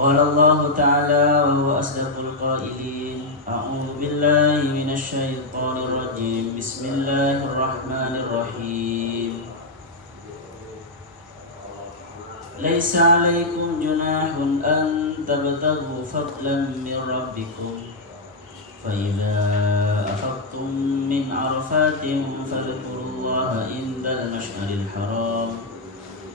قال الله تعالى وهو أصدق القائلين أعوذ بالله من الشيطان الرجيم بسم الله الرحمن الرحيم ليس عليكم جناح أن تبتغوا فضلا من ربكم فإذا أفضتم من عرفات فاذكروا الله عند المشعر الحرام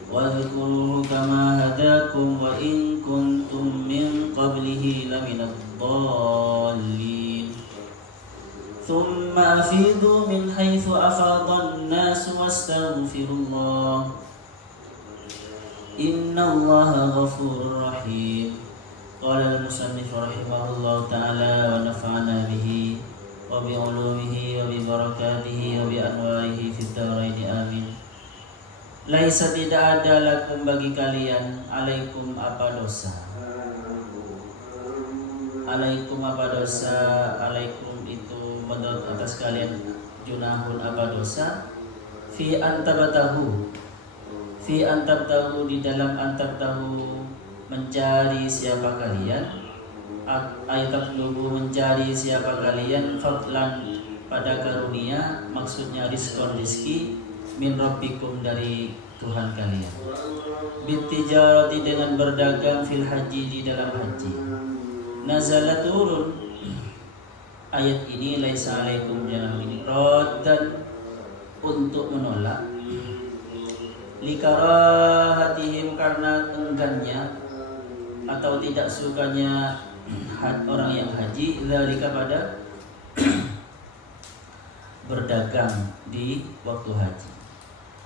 واذكروه كما هداكم وإن كنتم من قبله لمن الضالين ثم أفيضوا من حيث أفاض الناس واستغفروا الله إن الله غفور رحيم. قال المصنف رحمه الله تعالى ونفعنا به وبعلومه وببركاته وبأنواره في الدارين آمين. Laisa tidak ada lakum bagi kalian alaikum apa dosa. Alaikum apa dosa? Alaikum itu menurut atas kalian junahun apa dosa? Fi antabtahu. Fi antabtahu di dalam antabtahu mencari siapa kalian. Ayat lubu mencari siapa kalian fadlan pada karunia maksudnya rizki min rabbikum dari Tuhan kalian. Bittijarati dengan berdagang fil haji di dalam haji. Nazala turun ayat ini laisa alaikum jangan ini raddan untuk menolak likarahatihim karena enggannya atau tidak sukanya orang yang haji dzalika pada berdagang di waktu haji.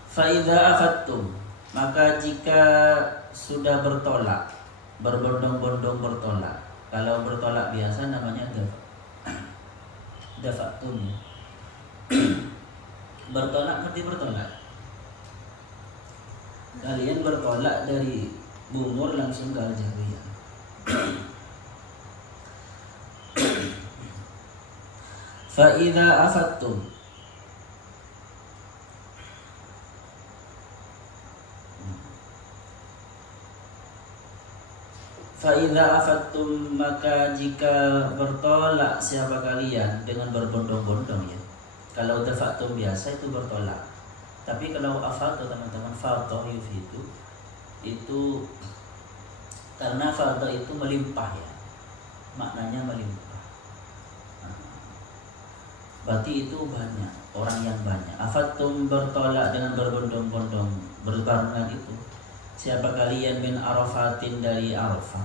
Fa'idha afattum maka jika sudah bertolak berbondong-bondong bertolak. Kalau bertolak biasa namanya dafattum. Bertolak berarti bertolak. Kalian bertolak dari Bungur langsung ke Al-Jawiyah. Fa'idha afattum Fa'idha afattum maka jika bertolak siapa kalian dengan berbondong-bondong ya. Kalau dafattum biasa itu bertolak. Tapi kalau afatu teman-teman fadha itu karena fadha itu melimpah ya. Maknanya melimpah. Berarti itu banyak, orang yang banyak. Afattum bertolak dengan berbondong-bondong berbarengan itu. Siapa kalian min Arafatin dari Arafah.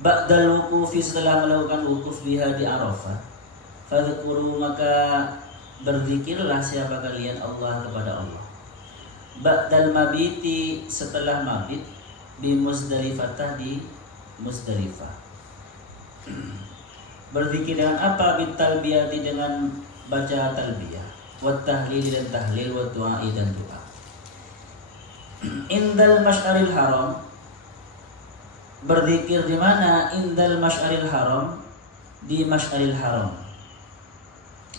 Ba'dal wukufi setelah melakukan wukuf biha di Arafah. Fadhkuru maka berzikirlah siapa kalian Allah kepada Allah. Ba'dal mabiti setelah mabit bi Muzdalifah di Muzdalifah. Berzikir dengan apa? Bit talbiyati dengan baca talbiyah, wat tahlil dan tahlil, wat du'a dan doa. Indal Masy'aril Haram berzikir di mana? Indal Masy'aril Haram di Masy'aril Haram.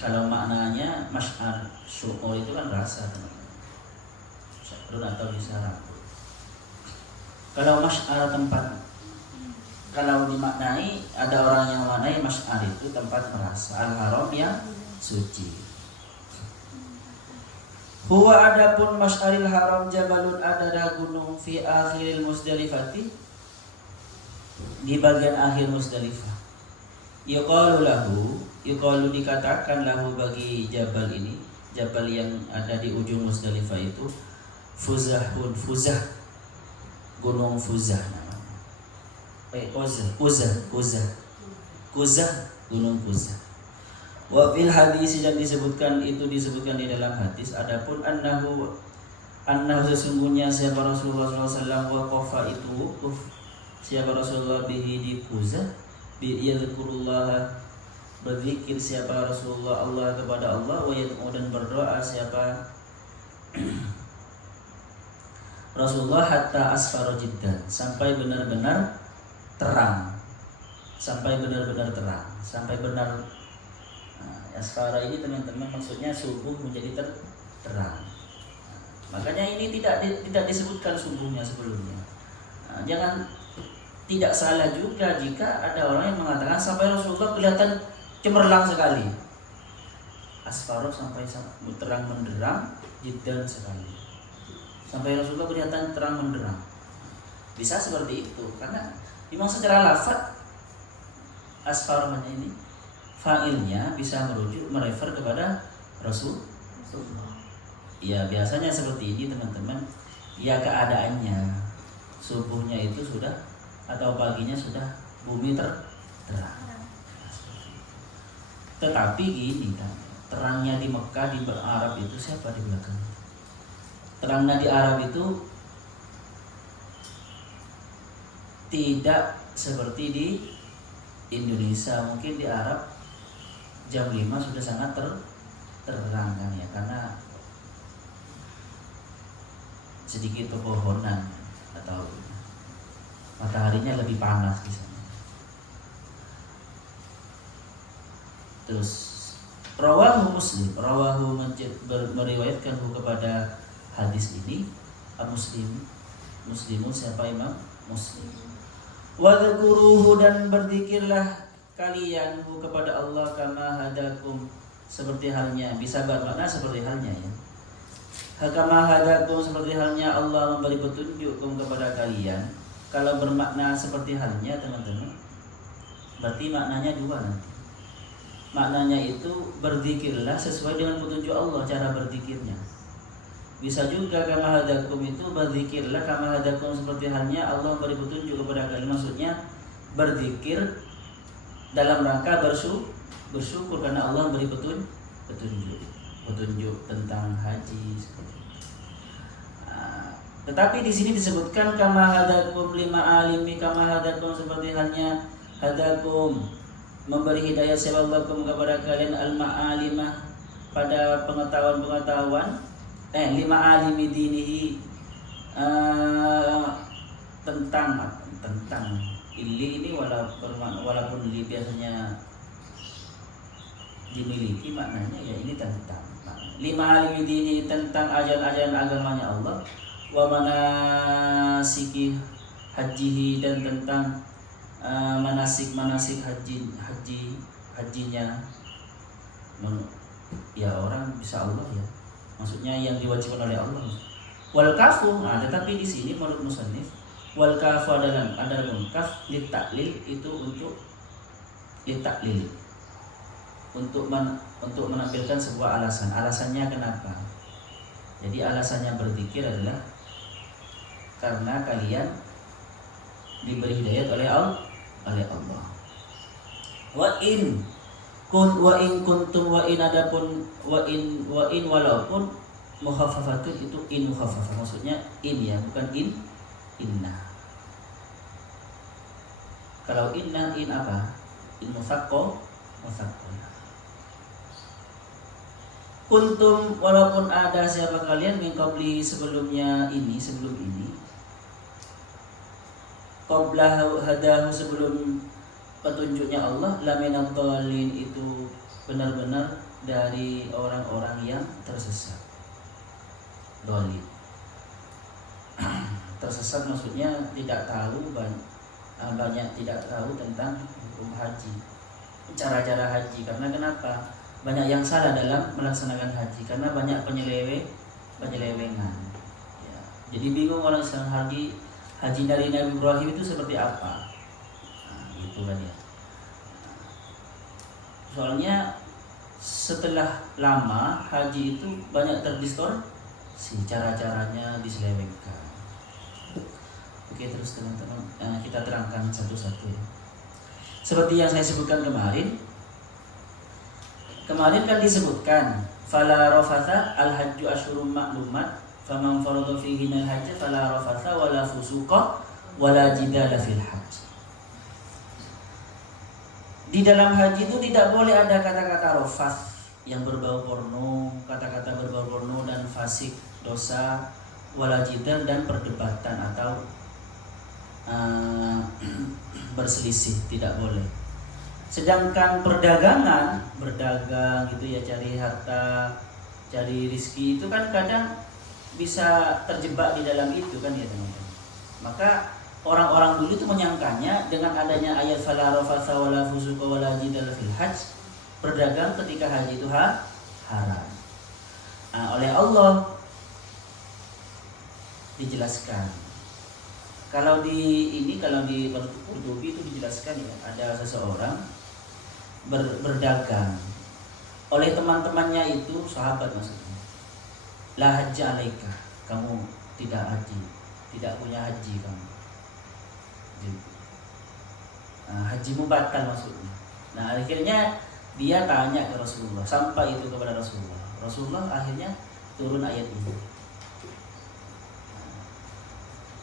Kalau maknanya masy'ar syukur itu kan rasa teman-teman. Syakrun atau bisa rambut. Kalau masy'ar tempat, kalau dimaknai ada orang yang maknai masy'ar itu tempat merasa, al-haram yang suci. Huwa adapun Masy'aril Haram jabalun adalah gunung fi akhiril Muzdalifati di bagian akhir Muzdalifah. Yuqalu dikatakan lahu bagi jabal ini, jabal yang ada di ujung Muzdalifah itu Fuzah, gunung Fuzah namanya. Quzah, gunung Quzah. Wa fil hadis yang disebutkan di dalam hadis. Adapun annahu sesungguhnya siapa Rasulullah SAW waqafa itu wukuf siapa Rasulullah bihi di Quzah bi yadhkurullah berzikir siapa Rasulullah Allah kepada Allah wa yad'u dan berdoa siapa Rasulullah hatta asfara jiddan sampai benar-benar terang, sampai benar asfara ini teman-teman maksudnya subuh menjadi terang. Makanya ini tidak disebutkan subuhnya sebelumnya. Jangan, tidak salah juga jika ada orang yang mengatakan sampai Rasulullah kelihatan cemerlang sekali. Asfaroh sampai terang menderang, jiddan sekali. Sampai Rasulullah kelihatan terang menderang. Bisa seperti itu karena memang secara lafaz asfarohnya ini fa'ilnya bisa merefer kepada Rasulullah. Ya biasanya seperti ini teman-teman. Ya keadaannya subuhnya itu sudah atau paginya sudah bumi terang. Tetapi gini kan, terangnya di Mekah di Arab itu siapa di belakang? Terangnya di Arab itu tidak seperti di Indonesia. Mungkin di Arab jam 5 sudah sangat terang kan ya, karena sedikit pepohonan atau mataharinya lebih panas di sana. Terus rawahu Muslim, meriwayatkan kepada hadis ini Muslimun siapa Imam Muslim. Wadhkuruhu dan berzikirlah kalian kepada Allah kama hadakum, seperti halnya, bisa bermakna seperti halnya ya. Kama hadakum, seperti halnya Allah memberi petunjuk kepada kalian. Kalau bermakna seperti halnya teman-teman, berarti maknanya dua nanti. Maknanya itu berzikirlah sesuai dengan petunjuk Allah cara berzikirnya. Bisa juga kama hadakum itu berzikirlah kama hadakum, seperti halnya Allah memberi petunjuk kepada kalian. Maksudnya berzikir dalam rangka bersyukur karena Allah memberi petunjuk tentang haji seperti itu. Tetapi di sini disebutkan kama hadakum lima alimi, kama hadakum seperti halnya hadakum memberi hidayah Allah kepada kalian al-ma'alimah pada pengetahuan lima alimi dinihi tentang ili ini walaupun li biasanya dimiliki maknanya ya ini tentang lima alimi dini tentang ajaran-ajaran agamanya Allah, wa manasiki hajihi dan tentang manasik hajinya ya orang bisa Allah ya, maksudnya yang diwajibkan oleh Allah. Wal kafu, tetapi di sini menurut musannif wal kafu adalah kaf litaklil itu untuk litaklil, untuk menampilkan sebuah alasan. Alasannya kenapa? Jadi alasannya berzikir adalah karena kalian diberi hidayat oleh Allah. Wa in kuntum walaupun mukhaffafatun itu in mukhaffafah, maksudnya in ya, bukan inna. Kalau inna in apa? In musaqqal. Kuntum walaupun ada siapa kalian min qabli sebelum ini qabla hadahu sebelum petunjuknya Allah, laminad dhalin itu benar-benar dari orang-orang yang tersesat. Dhalin tersesat maksudnya tidak tahu banyak tidak tahu tentang hukum haji, cara-cara haji. Karena kenapa? Banyak yang salah dalam melaksanakan haji karena banyak penyelewengan ya. Jadi bingung orang sedang haji dari Nabi Ibrahim itu seperti apa, gitu kan ya. Soalnya setelah lama haji itu banyak terdistorsi, cara-caranya diselewengkan. Oke, terus teman-teman kita terangkan satu-satu ya. Seperti yang saya sebutkan kemarin kan disebutkan fala rafatha al-hajju asyurum ma'lumat faman farada fihi al-hajj fala rafatha wala fusuqa wala jidala fil hajj. Di dalam haji itu tidak boleh ada kata-kata rafath yang berbau porno, kata-kata berbau porno dan fasik, dosa, wala jidal dan perdebatan atau berselisih, tidak boleh. Sedangkan berdagang gitu ya, cari harta, cari rizki itu kan kadang bisa terjebak di dalam itu kan ya teman-teman. Maka orang-orang dulu itu menyangkanya dengan adanya ayat fala rafatha wala fusuqa wala jidala fil hajj, berdagang ketika haji itu haram. Nah, oleh Allah dijelaskan. Kalau di Qurtubi itu dijelaskan ya, ada seseorang berdagang oleh teman-temannya itu sahabat maksudnya. La hajja alaika, kamu tidak haji, tidak punya haji kamu. Nah, hajimu batal maksudnya. Nah, akhirnya dia tanya ke Rasulullah, sampai itu kepada Rasulullah. Rasulullah akhirnya turun ayat ini.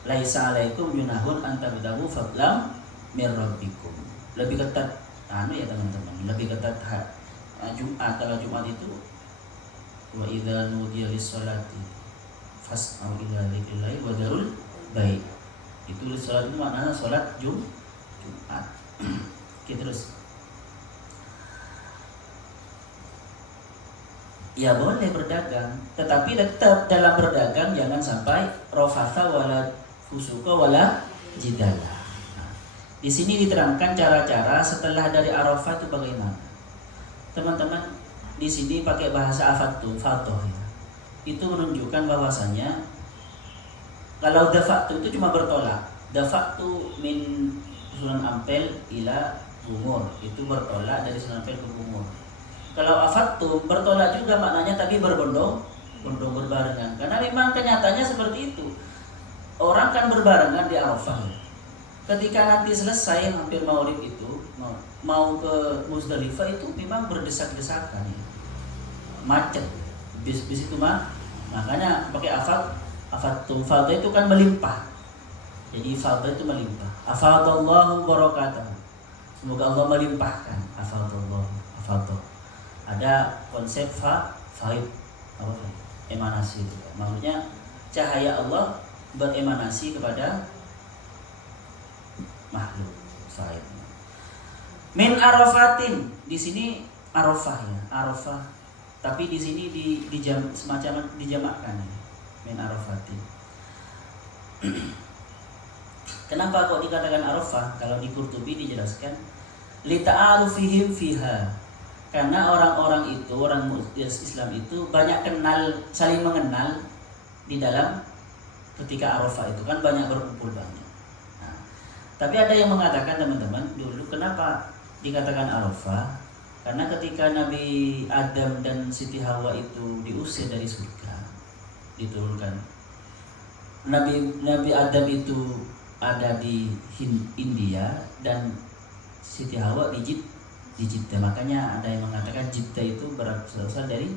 Laisa alaikum junahun antabtagu fadlam mir rabbikum. Lebih ketat ya teman-teman, lebih ketat Jumat. Kalau Jumat itu wa idza nudiya lis-sholati fas'au ila dzikrillah wa dzarul bai'. Itu salat itu maknanya salat Jumat. Oke, terus. Ya boleh berdagang, tetapi tetap dalam berdagang jangan sampai rafatha wala fusuqa wala jidala. Nah, di sini diterangkan cara-cara setelah dari Arafah itu bagaimana. Teman-teman, di sini pakai bahasa fatoh ya. Itu menunjukkan bahwasanya kalau dafa'tu itu cuma bertolak. Dafa'tu min Sunan Ampel ila Bungur, itu bertolak dari Sunan Ampel ke Bungur. Kalau afattu bertolak juga maknanya, tapi berbondong berbarengan. Karena memang kenyataannya seperti itu. Orang kan berbarengan di Arafah. Ketika nanti selesai hampir Maghrib itu mau ke Muzdalifah itu memang berdesak-desakan ya. Macet. Bis-bis itu makanya pakai afattum. Fadha itu kan melimpah. Jadi fadha itu melimpah. Afadallahu barakatuh. Semoga Allah melimpahkan. Afadallahu. Ada konsep faid emanasi itu. Maksudnya cahaya Allah beremanasi kepada makhluk. Faid. Min arafatin, di sini Arafah ya, Arafah. Tapi di sini semacam dijamakkan ya. Min arafatin. Kenapa kok dikatakan Arafah? Kalau di Qurtubi dijelaskan li ta'arufihim fiha. Karena orang-orang itu, orang Islam itu banyak saling mengenal di dalam ketika Arafah itu kan banyak berkumpul banyak. Nah, tapi ada yang mengatakan teman-teman dulu kenapa dikatakan Arafah? Karena ketika Nabi Adam dan Siti Hawa itu diusir dari surga, diturunkan. Nabi Adam itu ada di India dan Siti Hawa di Jeddah. Makanya ada yang mengatakan Jeddah itu berasal dari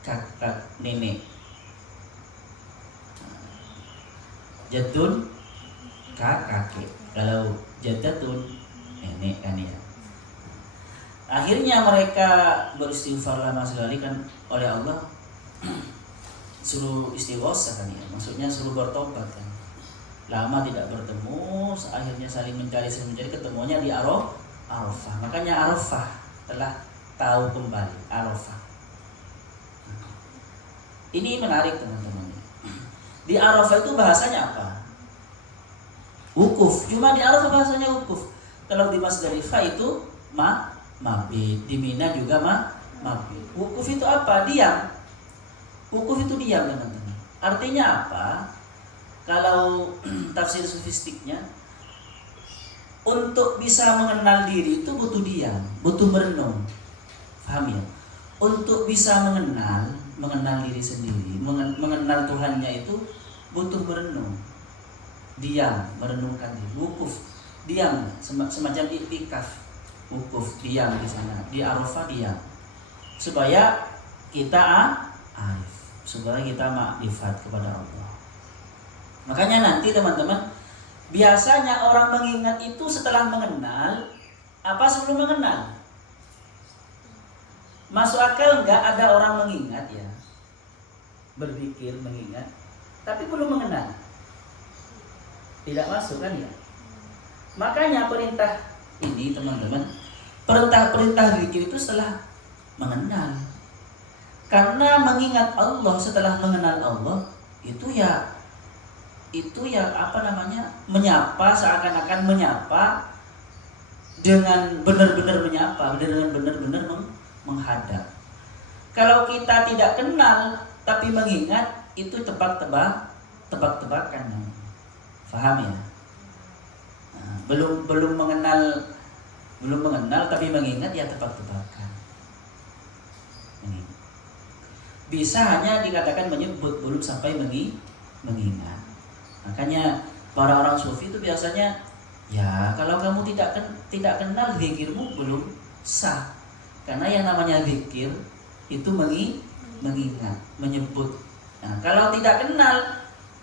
kakak nenek. Jadun kakek. Kalau Jaddatun nenek kan ya. Akhirnya mereka beristighfar lama sekali kan oleh Allah. Suruh istighosah kan ya. Maksudnya suruh bertobat kan. Lama tidak bertemu, akhirnya saling mencari, ketemunya di Arafah. Makanya Arafah telah tahu kembali Arafah. Ini menarik teman-teman. Di Arafah itu bahasanya apa? Wukuf. Cuma di Arafah bahasanya wukuf. Kalau di Muzdalifah itu mabit. Di Mina juga mabit. Wukuf itu apa? Diam. Wukuf itu diam teman-teman. Artinya apa? Kalau tafsir sufistiknya, untuk bisa mengenal diri itu butuh diam, butuh merenung. Paham ya? Untuk bisa mengenal diri sendiri, mengenal Tuhannya itu butuh merenung. Diam, merenungkan diri. Wukuf, diam, semacam iktikaf. Wukuf, diam di sana. Di Arafah diam. Supaya kita arif, supaya kita makrifat kepada Allah. Makanya nanti teman-teman, biasanya orang mengingat itu setelah mengenal, apa sebelum mengenal? Masuk akal enggak ada orang mengingat ya, berpikir mengingat, tapi belum mengenal? Tidak masuk kan ya? Makanya perintah ini teman-teman, perintah zikir itu setelah mengenal. Karena mengingat Allah setelah mengenal Allah itu ya itu yang menyapa, seakan-akan menyapa dengan benar-benar menyapa, dengan benar-benar menghadap. Kalau kita tidak kenal tapi mengingat, itu tebak-tebakan. Paham ya? Nah, belum mengenal tapi mengingat, ya tebak-tebakan. Bisa hanya dikatakan menyebut, belum sampai mengingat. Makanya para orang sufi itu biasanya, ya kalau kamu tidak kenal, zikirmu belum sah. Karena yang namanya zikir itu mengingat, menyebut. Nah, kalau tidak kenal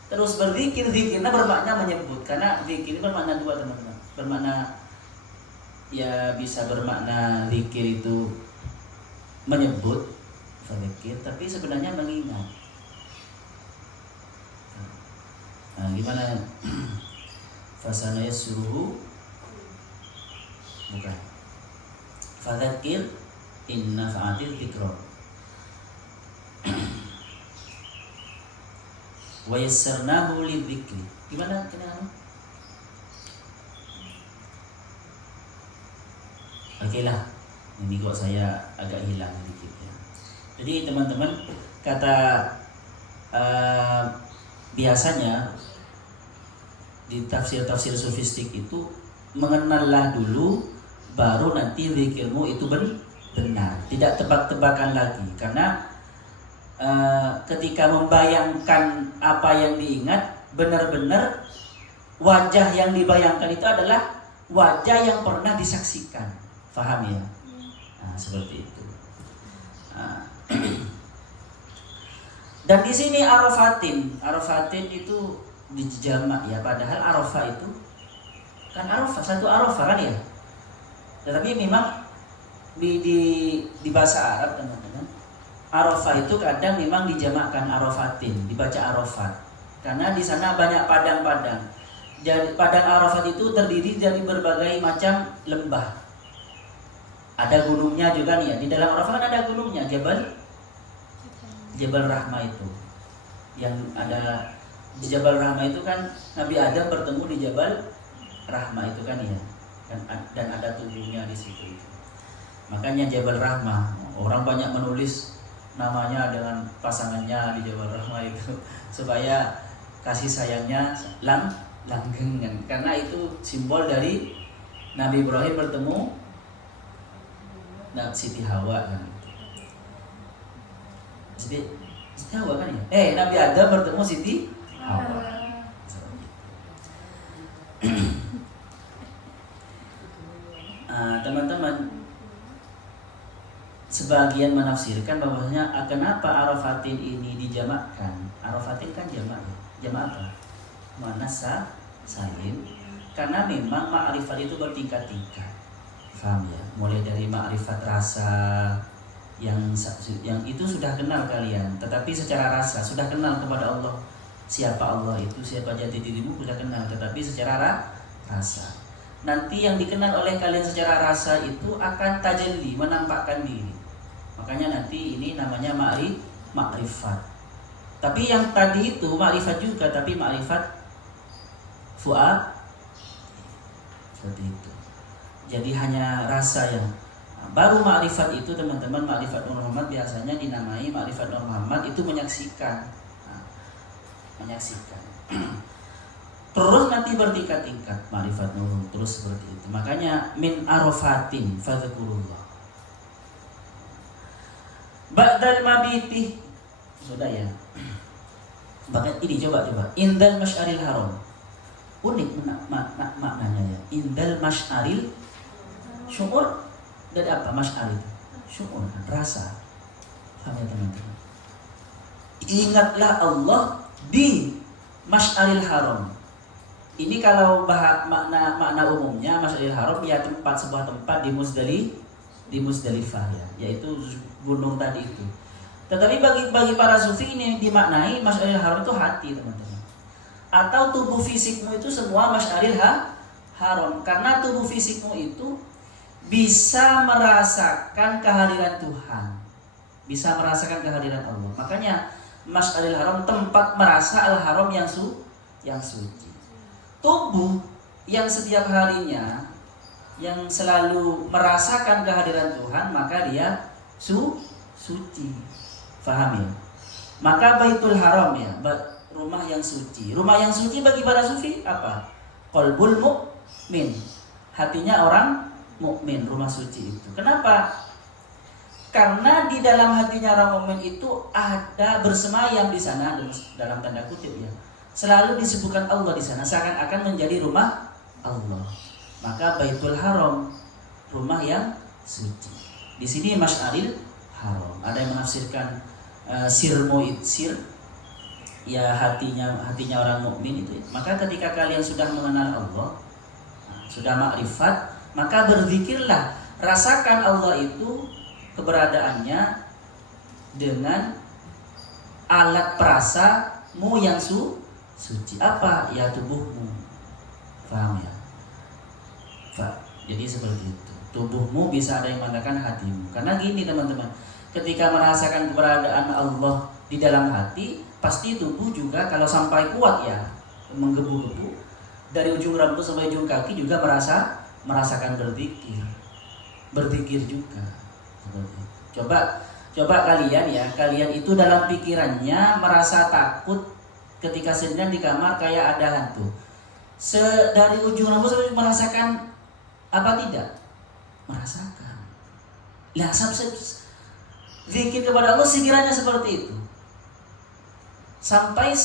terus berzikir, zikirnya bermakna menyebut. Karena zikir bermakna dua, teman-teman. Bermakna, ya bisa bermakna zikir itu menyebut, zikir, tapi sebenarnya mengingat. Nah, gimana? Fasana yasruhu, bukan. Fadzakir in nafa'atil dzikra. Wa yassarnahu lidzikri. Gimana kenapa? Oke lah, ini kok saya agak hilang sedikit ya. Jadi teman-teman, kata biasanya di tafsir-tafsir sufistik itu, mengenallah dulu, baru nanti zikirmu itu benar. Tidak tebak-tebakan lagi. Karena ketika membayangkan apa yang diingat, benar-benar wajah yang dibayangkan itu adalah wajah yang pernah disaksikan. Faham ya? Nah, seperti itu. Nah. Dan di sini Arafatin itu dijamak ya, padahal Arafah itu kan Arafah, satu Arafah kan ya. Tetapi memang di bahasa Arab, teman-teman, Arafah itu kadang memang dijamakkan Arafatin, dibaca Arafat. Karena di sana banyak padang-padang. Jadi padang Arafat itu terdiri dari berbagai macam lembah. Ada gunungnya juga nih ya. Di dalam Arafah kan ada gunungnya, Jabal Rahmah itu. Yang ada di Jabal Rahmah itu kan Nabi Adam bertemu di Jabal Rahmah itu kan ya. Dan ada tubuhnya di situ. Makanya Jabal Rahmah, orang banyak menulis namanya dengan pasangannya di Jabal Rahmah itu supaya kasih sayangnya langgeng, karena itu simbol dari Nabi Ibrahim bertemu Siti Hawa kan. Siti Hawa kan ya? Nabi Adam bertemu Siti Hawa. Teman-teman, sebagian menafsirkan bahwasanya kenapa Arafatin ini dijamakkan. Arafatin kan jamak ya. Jamak apa? Muannas salim. Karena memang ma'rifat itu bertingkat-tingkat. Paham ya? Mulai dari ma'rifat rasa yang itu sudah kenal kalian, tetapi secara rasa sudah kenal kepada Allah. Siapa Allah itu, siapa jati dirimu sudah kenal, tetapi secara rasa. Nanti yang dikenal oleh kalian secara rasa itu akan tajalli, menampakkan diri. Makanya nanti ini namanya ma'rifat. Tapi yang tadi itu ma'rifat juga, tapi ma'rifat fu'ad. Seperti itu. Jadi hanya rasa yang baru ma'rifat itu, teman-teman. Ma'rifat Nur Muhammad biasanya dinamai ma'rifat Nur Muhammad itu menyaksikan. Menyaksikan. Terus nanti bertingkat-tingkat ma'rifat Nur, terus seperti itu. Makanya min arafatin fadhkurullah. Ba'dal mabiti, sudah ya. Bahkan ini coba indal masyaril haram. Unik maknanya ya. Indal masyaril, syukur dari apa masyar itu? Syukur, rasa. Paham ya teman-teman? Ingatlah Allah di masyaril haram. Ini kalau makna umumnya masyaril haram ya sebuah tempat di Muzdalifah ya, yaitu gunung tadi itu. Tetapi bagi para sufi ini dimaknai masyaril haram itu hati, teman-teman. Atau tubuh fisikmu itu semua masyaril haram. Karena tubuh fisikmu itu bisa merasakan kehadiran Tuhan, bisa merasakan kehadiran Allah. Makanya Masyaril Haram tempat merasa al-haram yang yang suci. Tubuh yang setiap harinya yang selalu merasakan kehadiran Tuhan, maka dia suci. Faham ya? Maka Baitul Haram ya, rumah yang suci. Rumah yang suci bagi para sufi apa? Qalbul mukmin. Hatinya orang mukmin, rumah suci itu. Kenapa? Karena di dalam hatinya orang mukmin itu ada bersemayam di sana, dalam tanda kutip ya. Selalu disebutkan Allah di sana, seakan-akan menjadi rumah Allah. Maka Baitul Haram, rumah yang suci. Di sini Masy'aril Haram. Ada yang menafsirkan sir, ya hatinya orang mukmin itu. Maka ketika kalian sudah mengenal Allah, sudah makrifat, maka berzikirlah, rasakan Allah itu keberadaannya dengan alat perasamu yang suci. Apa? Ya tubuhmu. Paham ya? Jadi seperti itu. Tubuhmu bisa ada yang mengatakan hatimu. Karena gini teman-teman, ketika merasakan keberadaan Allah di dalam hati, pasti tubuh juga kalau sampai kuat ya, menggebu-gebu dari ujung rambut sampai ujung kaki juga merasakan berzikir juga. Coba kalian itu dalam pikirannya merasa takut ketika sendirian di kamar kayak ada hantu. Dari ujung rambut sampai merasakan apa tidak? Merasakan. Lah zikir kepada Allah sekiranya seperti itu. Sampai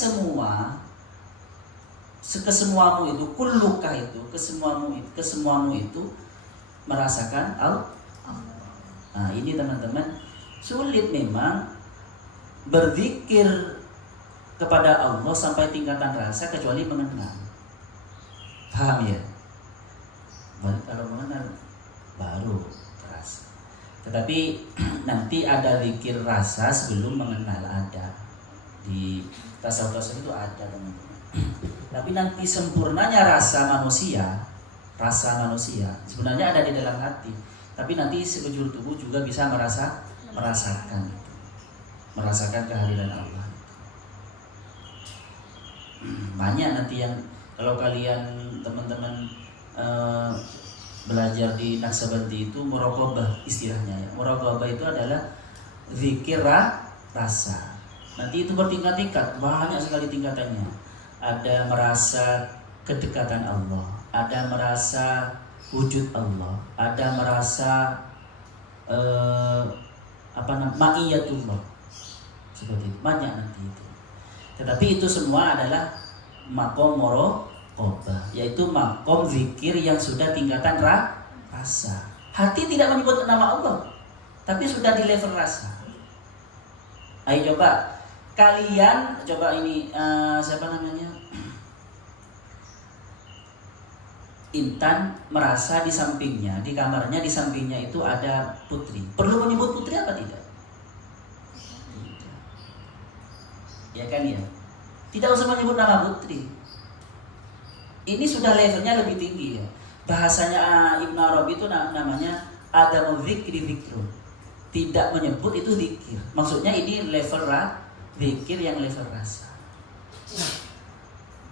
kesemuamu itu, kulluka itu, kesemuamu itu merasakan Allah. Nah, ini teman-teman, sulit memang berzikir kepada Allah sampai tingkatan rasa kecuali mengenal. Paham ya? Kalau mengenal baru terasa. Tetapi nanti ada zikir rasa sebelum mengenal, ada di tasawuf itu ada teman-teman. Tapi nanti sempurnanya rasa manusia sebenarnya ada di dalam hati. Tapi nanti sekujur tubuh juga bisa merasakan kehadiran Allah. Banyak nanti yang kalau kalian teman-teman belajar di Naqsabandi itu muraqabah istilahnya ya. Muraqabah itu adalah zikir rasa. Nanti itu bertingkat-tingkat, banyak sekali tingkatannya. Ada merasa kedekatan Allah, ada merasa wujud Allah, ada merasa ma'iyatullah. Seperti itu, banyak nanti itu. Tetapi itu semua adalah maqam muraqabah, yaitu maqam zikir yang sudah tingkatan rasa. Hati tidak menyebut nama Allah, tapi sudah di level rasa. Ayo coba ini siapa namanya? Intan merasa di sampingnya, di kamarnya di sampingnya itu ada putri. Perlu menyebut putri apa tidak? Tidak. Ya kan ya? Tidak usah menyebut nama putri. Ini sudah levelnya lebih tinggi ya. Bahasanya Ibnu Arabi itu namanya adamu dzikri dzikrun. Tidak menyebut itu zikir. Maksudnya ini level zikir yang level rasa.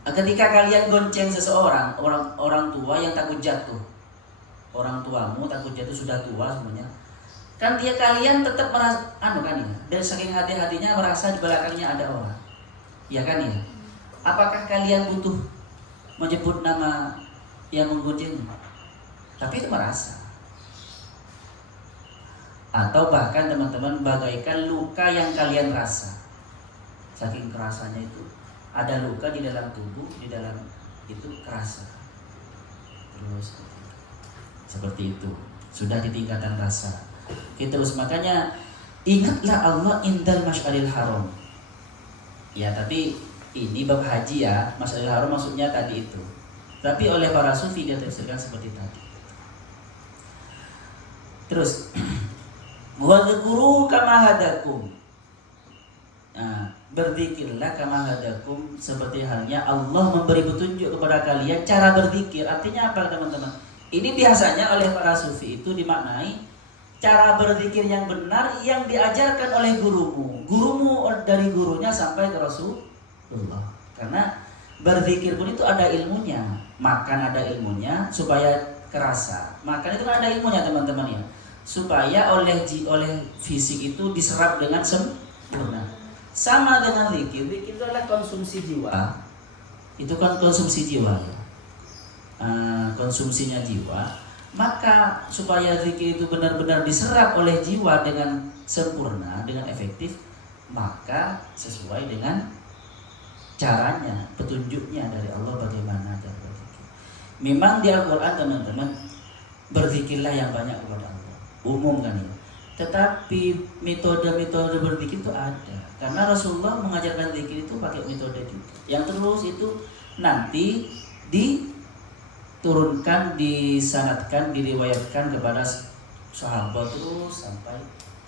Ketika kalian gonceng seseorang, orang tua yang takut jatuh, orang tuamu takut jatuh, sudah tua semuanya, kan kalian tetap merasa kan ya, dari saking hati-hatinya merasa di belakangnya ada orang, ya kan ya. Apakah kalian butuh menyebut nama yang menggonceng? Tapi itu merasa. Atau bahkan teman-teman bagaikan luka yang kalian rasa, saking kerasanya itu. Ada luka di dalam tubuh, di dalam itu kerasa. Terus seperti itu. Sudah di tingkatan rasa. Terus makanya ingatlah Allah indal Masy'aril Haram. Ya, tapi ini bab haji ya. Masy'aril Haram maksudnya tadi itu. Tapi oleh para sufi dia tafsirkan seperti tadi. Terus wadhkuru kama hadakum. Nah, berzikirlah kama hadakum, seperti halnya Allah memberi petunjuk kepada kalian cara berzikir. Artinya apa teman-teman? Ini biasanya oleh para sufi itu dimaknai cara berzikir yang benar yang diajarkan oleh gurumu dari gurunya sampai ke Rasulullah. Karena Berzikir pun itu ada ilmunya. Makan ada ilmunya supaya kerasa. Makan itu kan ada ilmunya teman-teman ya. Supaya oleh fisik itu diserap dengan sempurna. Sama dengan zikir. Zikir itu adalah konsumsi jiwa. Itu kan konsumsi jiwa ya. Konsumsinya jiwa. Maka supaya zikir itu benar-benar diserap oleh jiwa dengan sempurna, dengan efektif, maka sesuai dengan caranya, petunjuknya dari Allah bagaimana cara berzikir. Memang di Al-Quran teman-teman, berzikirlah yang banyak kepada Allah, umum kan ya. Tetapi metode-metode berzikir itu ada, karena Rasulullah mengajarkan zikir itu pakai metode juga. Yang terus itu nanti diturunkan, disanadkan, diriwayatkan kepada sahabat terus sampai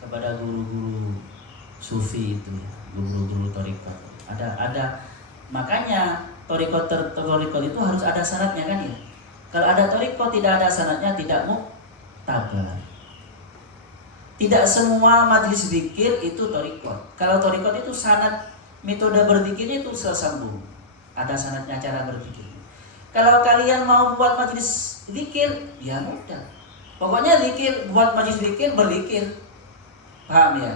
kepada guru-guru sufi itu ya, guru-guru thariqat. Ada makanya thariqat itu harus ada syaratnya kan ya. Kalau ada thariqat tidak ada syaratnya tidak muktabar. Tidak semua majlis zikir itu thariqat. Kalau thariqat itu sanad metode berzikirnya itu sesambung. Ada sanadnya cara berzikir. Kalau kalian mau buat majlis zikir, ya mudah. Pokoknya zikir, buat majlis zikir, berzikir. Paham ya?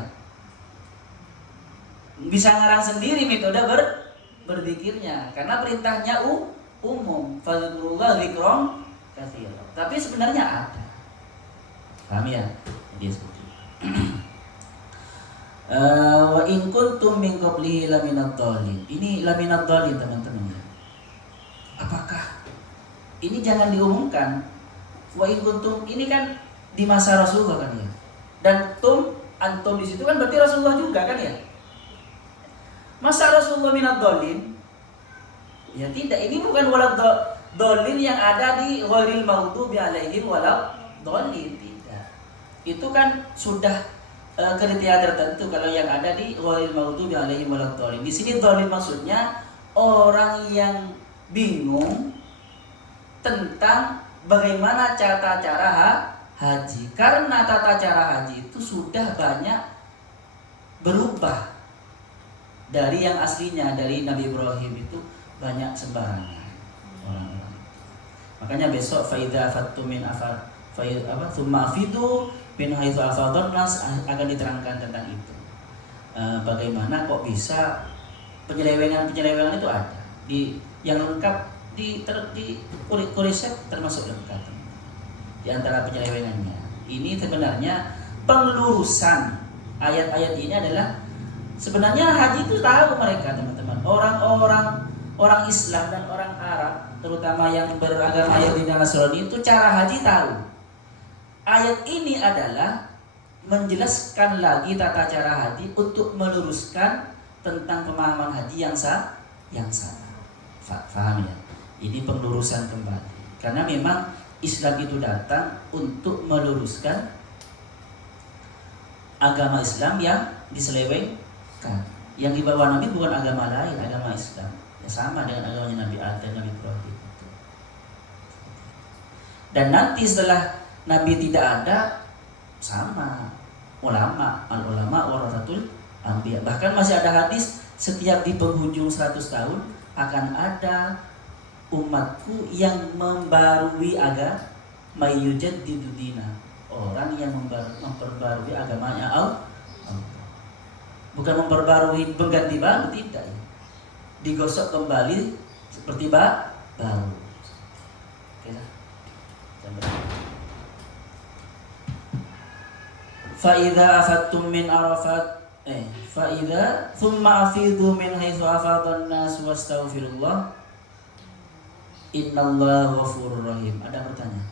Bisa ngarang sendiri metode berzikirnya karena perintahnya umum. Fadzkurullah dzikron katsiran. Tapi sebenarnya ada. Paham ya? Jadi seperti itu. Wa in kuntum min qablihi laminadh dhalin. Ini laminadh dhalin teman-teman ya. Apakah ini jangan diumumkan? Wa in kuntum ini kan di masa Rasulullah kan ya. Dan antum di situ kan berarti Rasulullah juga kan ya? Masa Rasulullah minadh dhalin? Ya tidak, ini bukan walad dhalin yang ada di ghairil maghdubi alaihim walad dhalin, tidak. Itu kan sudah kriteria tertentu kalau yang ada di ghairil maghdubi alaihim walad dhalin. Di sini dhalin maksudnya orang yang bingung tentang bagaimana tata cara haji. Karena tata cara haji itu sudah banyak berubah dari yang aslinya, dari Nabi Ibrahim itu banyak sembarangan orang-orang. Makanya besok faida fatum min afad thumma afidu min haitsu afadhan nas akan diterangkan tentang itu. Bagaimana kok bisa penyelewengan itu ada. Yang lengkap di Quraisy termasuk lengkap. Di antara penyelewengannya. Ini sebenarnya pengelurusan ayat-ayat ini adalah sebenarnya haji itu tahu mereka teman-teman. Orang Islam dan orang Arab, terutama yang beragama Yahudi dan Nasrani itu cara haji tahu. Ayat ini adalah menjelaskan lagi tata cara haji untuk meluruskan tentang pemahaman haji yang salah. Faham ya? Ini penelurusan kembali. Karena memang Islam itu datang untuk meluruskan agama Islam yang diselewengkan. Yang dibawa Nabi bukan agama lain, agama Islam. Ya sama dengan agamanya Nabi Adam, Nabi Ibrahim. Dan nanti setelah Nabi tidak ada, sama ulama, al-ulama warasatul anbiya. Bahkan masih ada hadis setiap di penghujung 100 tahun akan ada umatku yang membarui agama yujaddidu dina. Orang yang memperbarui agamanya Allah. Bukan memperbarui pengganti baru, tidak ya. Digosok kembali seperti baru. Oke lah. Fa idza afattum min arafat fa idza thumma afidu min haitsu afadhan nas wastaghfirullah innallaha ghafurur rahim. Ada pertanyaan?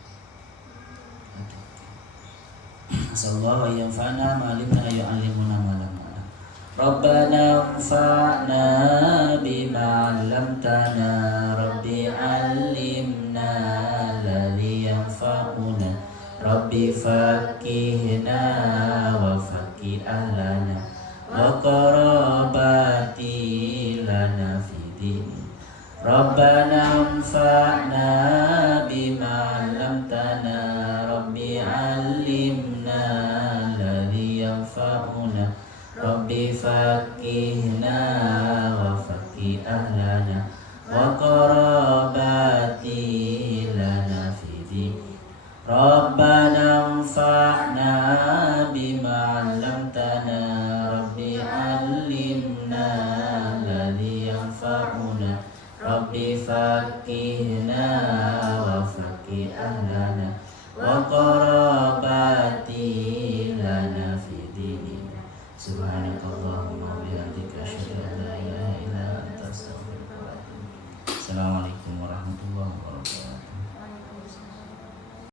Sallallahu alaihi wa sallam ma'alimna yu'allimuna ma lam na'lam. Rabbana anfa'na bima 'allamtana rabbi 'allimna alladhi yanfa'una rabbi faqihna wa faqih ahlana wa qarabati lana fi dini. Rabbana anfa'na bima 'allamtana rabbi 'allimna alladhi yanfa'una rabbi faqihna wa faqih ahlana wa wa faqi ahlana